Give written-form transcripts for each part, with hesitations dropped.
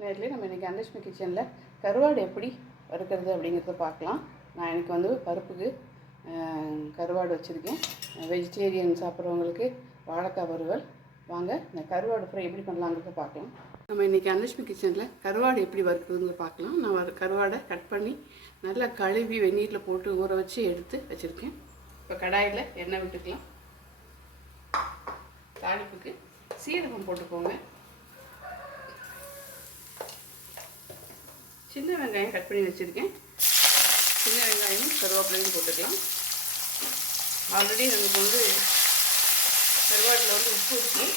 நேரில் நம்ம இன்றைக்கி அந்தலட்சுமி கிச்சனில் கருவாடு எப்படி வறுக்கிறது அப்படிங்கிறத பார்க்கலாம். நான் எனக்கு வந்து பருப்புக்கு கருவாடு வச்சுருக்கேன். வெஜிடேரியன் சாப்பிட்றவங்களுக்கு வாழைக்காய் வறுவல். வாங்க இந்த கருவாடு ஃப்ரை எப்படி பண்ணலாங்கிறத பார்க்கலாம். நம்ம இன்றைக்கி அந்தலட்சுமி கிச்சனில் கருவாடு எப்படி வறுக்கிறதுன்னு பார்க்கலாம். நான் கருவாடை கட் பண்ணி நல்லா கழுவி வெந்நீரில் போட்டு ஊற வச்சு எடுத்து வச்சுருக்கேன். இப்போ கடாயில் எண்ணெய் விட்டுக்கலாம். தாளிப்புக்கு சீரகம் போட்டுக்கோங்க. சின்ன வெங்காயம் கட் பண்ணி வச்சுருக்கேன். சின்ன வெங்காயமும் கருவேப்பிலையும் போட்டுக்கலாம். ஆல்ரெடி நமக்கு வந்து கருவாட்டில் வந்து உப்பு இருக்கும்,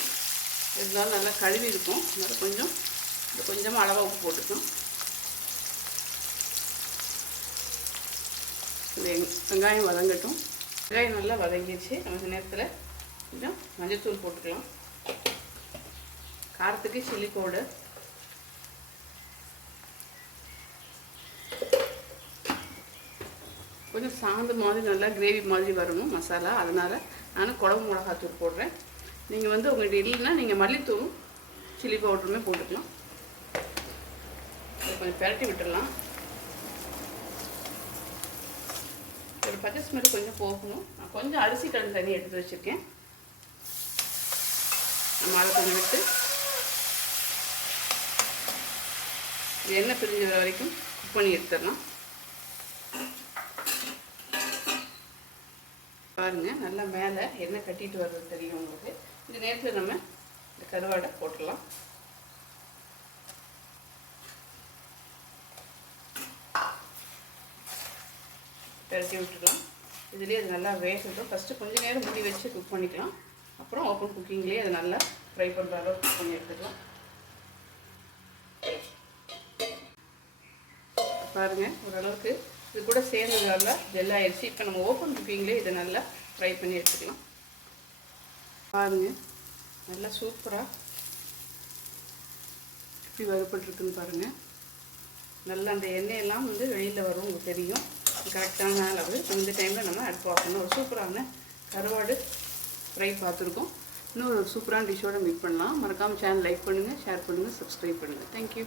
இருந்தாலும் நல்லா கழுவி இருக்கும். அதனால் கொஞ்சமாக அளவாக உப்பு போட்டுக்கலாம். வெங்காயம் வதங்கட்டும். வெங்காயம் நல்லா வதங்கிடுச்சு. நம்ம நேரத்தில் கொஞ்சம் மஞ்சள்தூள் போட்டுக்கலாம். காரத்துக்கு சில்லி பவுடர், கொஞ்சம் சாந்து மாதிரி நல்லா கிரேவி மாதிரி வரணும் மசாலா. அதனால் நான் குழம்பு மிளகாத்தூள் போடுறேன். நீங்கள் வந்து உங்கள்கிட்ட இல்லைன்னா நீங்கள் மல்லித்தூளும் சில்லி பவுடருமே போட்டுக்கலாம். கொஞ்சம் பெரட்டி விட்டுடலாம். ஒரு பச்சை ஸ்மெல் கொஞ்சம் போகணும். நான் கொஞ்சம் அரிசி கலந்து தண்ணி எடுத்து வச்சுருக்கேன். நம்ம அதை கொஞ்சம் விட்டு எண்ணெய் பிரிஞ்சு வர வரைக்கும் குக் பண்ணி எடுத்துடலாம். பாருங்கள், நல்லா மேலே எண்ணெய் கட்டிட்டு வர்றது தெரியும் உங்களுக்கு. இந்த நேரத்தில் நம்ம இந்த கருவாடை போட்டுடலாம். பெரட்டி விட்டுடலாம். இதுலேயே அது நல்லா வேகட்டும். ஃபஸ்ட்டு கொஞ்சம் நேரம் மூடி வச்சு குக் பண்ணிக்கலாம். அப்புறம் ஓப்பன் குக்கிங்லேயே அதை நல்லா ஃப்ரை பண்ணுற அளவுக்கு குக் பண்ணி எடுத்துக்கலாம். பாருங்கள், ஓரளவுக்கு இது கூட சேர்ந்ததால ஜெல் ஆயிடுச்சு. இப்போ நம்ம ஓப்பன் குக்கிங்லேயே இதை நல்லா ஃப்ரை பண்ணி எடுத்துக்கலாம். பாருங்கள், நல்லா சூப்பராக இப்படி வறுபட்டுருக்குன்னு பாருங்கள். நல்லா அந்த எண்ணெயெல்லாம் வந்து வெளியில் வரும், உங்களுக்கு தெரியும். கரெக்டான அளவு. இந்த டைமில் நம்ம அடுப்பு ஆஃப் பண்ணணும். ஒரு சூப்பரான கருவாடு ஃப்ரை பார்த்துருக்கோம். இன்னும் ஒரு சூப்பரான டிஷ்ஷோடு மீட் பண்ணலாம். மறக்காமல் சேனல் லைக் பண்ணுங்கள், ஷேர் பண்ணுங்கள், சப்ஸ்கிரைப் பண்ணுங்கள். தேங்க்யூ.